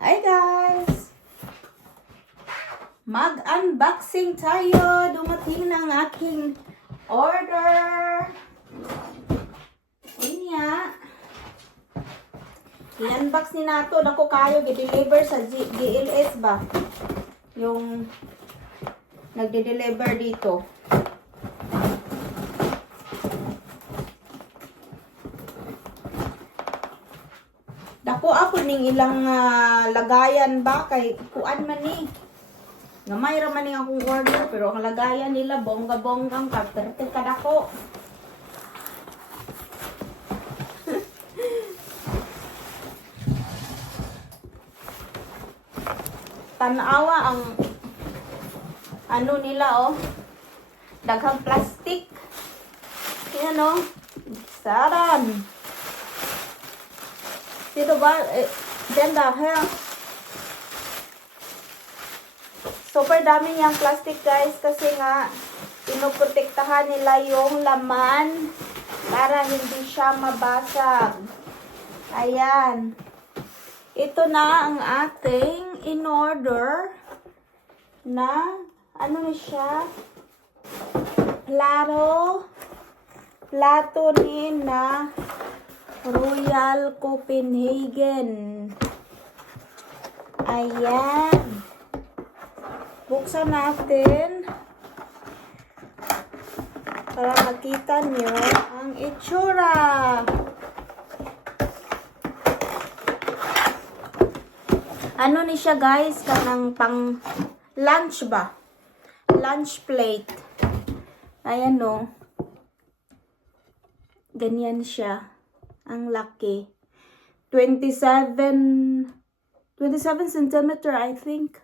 Hi guys! Mag-unboxing tayo! Dumating na ang aking order! Inya! I-unbox ni nato. Naku kayo, i-deliver sa GLS ba? Yung nagde-deliver dito. Dako ako ning ilang lagayan ba kay kuan man ni. Gamay ra man ning akong order pero ang lagayan nila bongga-bonggang kaperte kadako. Tanawa ang ano nila oh. Daghang plastic. Yan oh. Saran. Dito ba? Ganda, ha? Super dami niyang plastic, guys. Kasi nga, pinoprotektahan nila yung laman para hindi siya mabasag. Ayan. Ito na ang ating in-order na, ano na siya? Plato ni na Royal Copenhagen. Ayan. Buksan natin para makita nyo ang itsura. Ano ni siya guys? Kanang pang lunch ba? Lunch plate. Ayan o. Ganyan siya. Ang laki. 27 centimeter, I think.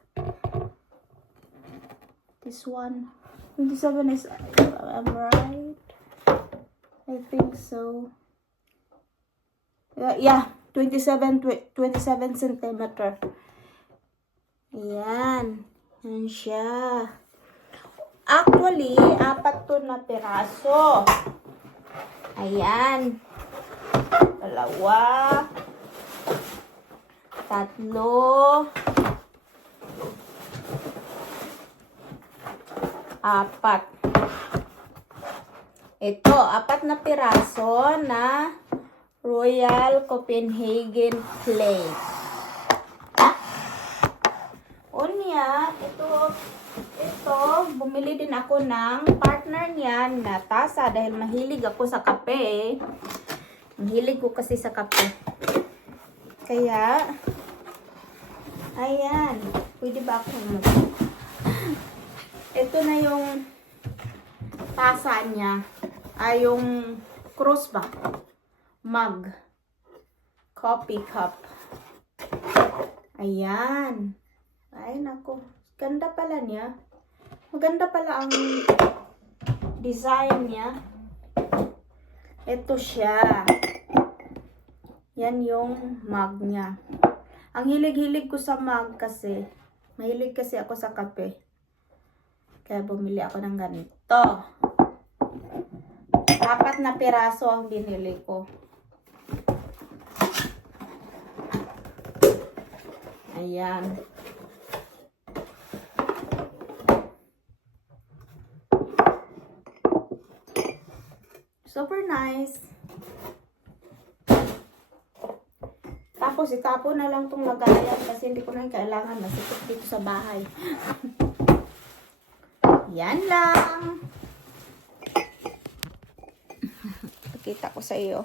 This one. 27 is, I'm right. I think so. Yeah, 27 centimeter. Ayan. Yan siya. Actually, 4 to na piraso. Ayan. 2, 3, 4. Ito, 4 na piraso na Royal Copenhagen plate. Unya, ito, bumili din ako ng partner niyan na tasa dahil mahilig ako sa kape. Mahilig ko kasi sa kape. Kaya, ayan. Pwede ba ako ito na yung tasa niya. Ay, yung cross ba? Mug. Coffee cup. Ayan. Ay, naku. Ganda pala niya. Maganda pala ang design niya. Ito siya. Yan yung mug niya. Ang hilig-hilig ko sa mug kasi, mahilig kasi ako sa kape. Kaya bumili ako ng ganito. 4 na piraso ang binili ko. Ayan. Super nice. Tapos itapon na lang tong lagayan kasi hindi ko na kailangan, masikip dito sa bahay. Yan lang. Pakita ko sa inyo.